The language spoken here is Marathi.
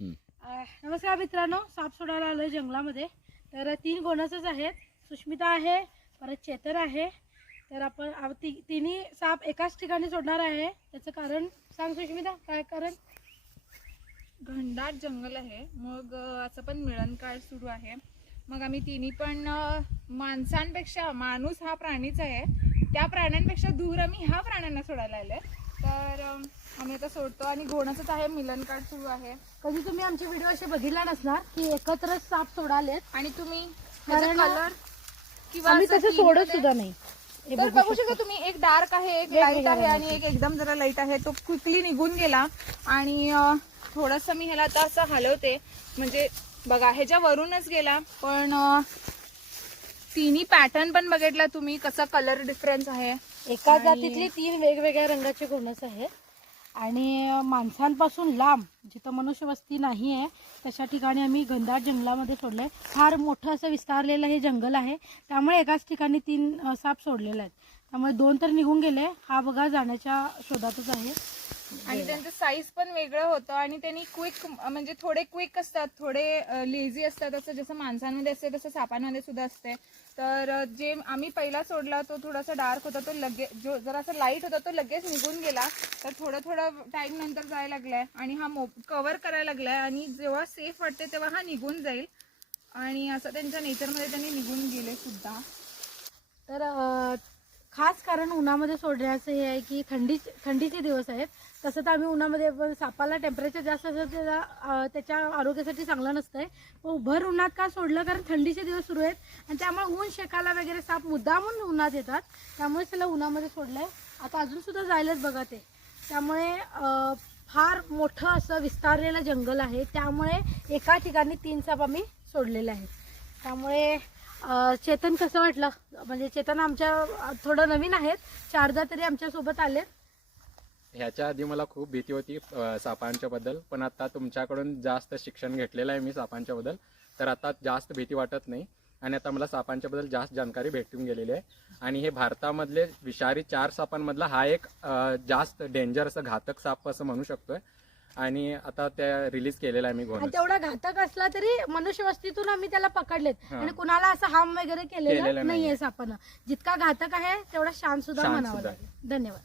नमस्कार मित्रांनो, साप सोडायला आलोय जंगलामध्ये. तर 3 गोणसच आहेत. सुष्मिता आहे, परत चेतन आहे. तर आपण तिन्ही साप एकाच ठिकाणी सोडणार आहे. त्याचं कारण सांग सुष्मिता, काय कारण? घनदाट जंगल आहे, मग असं पण मिळनकाळ सुरू आहे. मग आम्ही तिन्ही पण माणसांपेक्षा, माणूस हा प्राणीच आहे, त्या प्राण्यांपेक्षा दूर आम्ही ह्या प्राण्यांना सोडायला आलोय. तर आम्ही आता सोडतो आणि गोणसच आहे, मिलनकाळ सुरू आहे. कधी तुम्ही आमचे व्हिडिओ असे बघितला नसणार की एकत्र साप सोडालेत, आणि तुम्ही कारण कलर किंवा आम्ही असं तसे सोडत सुद्धा नाही. हे तर बघू बघू शकता तुम्ही, एक डार्क आहे, एक लाईट आहे आणि एक एकदम जरा लाईट आहे. तो क्विकली निघून गेला आणि थोडस मी ह्याला आता असं हलवते, म्हणजे बघा ह्याच्या वरूनच गेला. पण तिन्ही पॅटर्न पण बघितला तुम्ही, कसा कलर डिफरन्स आहे. एका जातीतली 3 वेगवेगळ्या रंगाचे गोणस आहेत आणि माणसांपासून लांब जिथं मनुष्य वस्ती नाही आहे तशा ठिकाणी आम्ही घनदाट जंगलामध्ये सोडलंय. फार मोठं असं विस्तारलेलं हे जंगल आहे, त्यामुळे एकाच ठिकाणी 3 साप सोडलेले आहेत. त्यामुळे 2 तर निघून गेले, हा बघा जाण्याच्या शोधातच आहे. आणि त्यांचं साईज पण वेगळं होतं आणि त्यांनी क्विक, म्हणजे थोडे क्विक असतात, थोडे लेझी असतात. असं जसं माणसांमध्ये असते तसं सापांमध्ये सुद्धा असते. तर जे आम्ही पहिला सोडला तो थोडासा डार्क होता, तो लगेच जो जरासा लाईट होता तो लगेच निघून गेला. तर थोडं टाइम नंतर जायला लागलाय आणि हा कव्हर करायला लागलाय आणि जेव्हा सेफ वाटते तेव्हा हा निघून जाईल. आणि असं त्यांच्या नेचरमध्ये त्यांनी निघून गेले सुद्धा. तर खास कारण उन्हामध्ये सोडण्याचं हे आहे की थंडीचे दिवस आहेत. तसं तर आम्ही उन्हामध्ये, पण सापाला टेम्परेचर जास्त असतं त्याच्या आरोग्यासाठी चांगलं नसतंय. पण भर उन्हात का सोडलं, कारण थंडीचे दिवस सुरू आहेत आणि त्यामुळे ऊन शेकायला वगैरे साप मुद्दामून उन्हात येतात, त्यामुळे त्याला उन्हामध्ये सोडलंय. आता अजून सुद्धा जायलाच बघा ते. त्यामुळे फार मोठं असं विस्तारलेलं जंगल आहे, त्यामुळे एका ठिकाणी 3 साप आम्ही सोडलेले आहेत. त्यामुळे चेतन कसं वाटलं? म्हणजे चेतन आमच्या थोडं नवीन आहेत, 4दा तरी आमच्या सोबत आलेत. ह्याच्या आधी मला खूप भीती होती सापांच्या बद्दल, पण आता तुमच्याकडून जास्त शिक्षण घेतलेलं आहे मी सापांच्या बद्दल, तर आता जास्त भीती वाटत नाही आणि आता मला सापांच्या बद्दल जास्त जानकारी भेटून गेलेली आहे. आणि हे भारतामधले विषारी 4 सापांमधला हा एक जास्त डेंजर असं घातक साप असं म्हणू शकतोय. आणि आता त्या रिलीज केलेला आहे मी आणि घोणस. तेवढा घातक असला तरी मनुष्य वस्तीतून आम्ही त्याला पकडलेत आणि कुणाला असं हार्म वगैरे केलेलं नाहीये सापानं. जितका घातक आहे तेवढा शांत सुद्धा म्हणावं लागेल. धन्यवाद.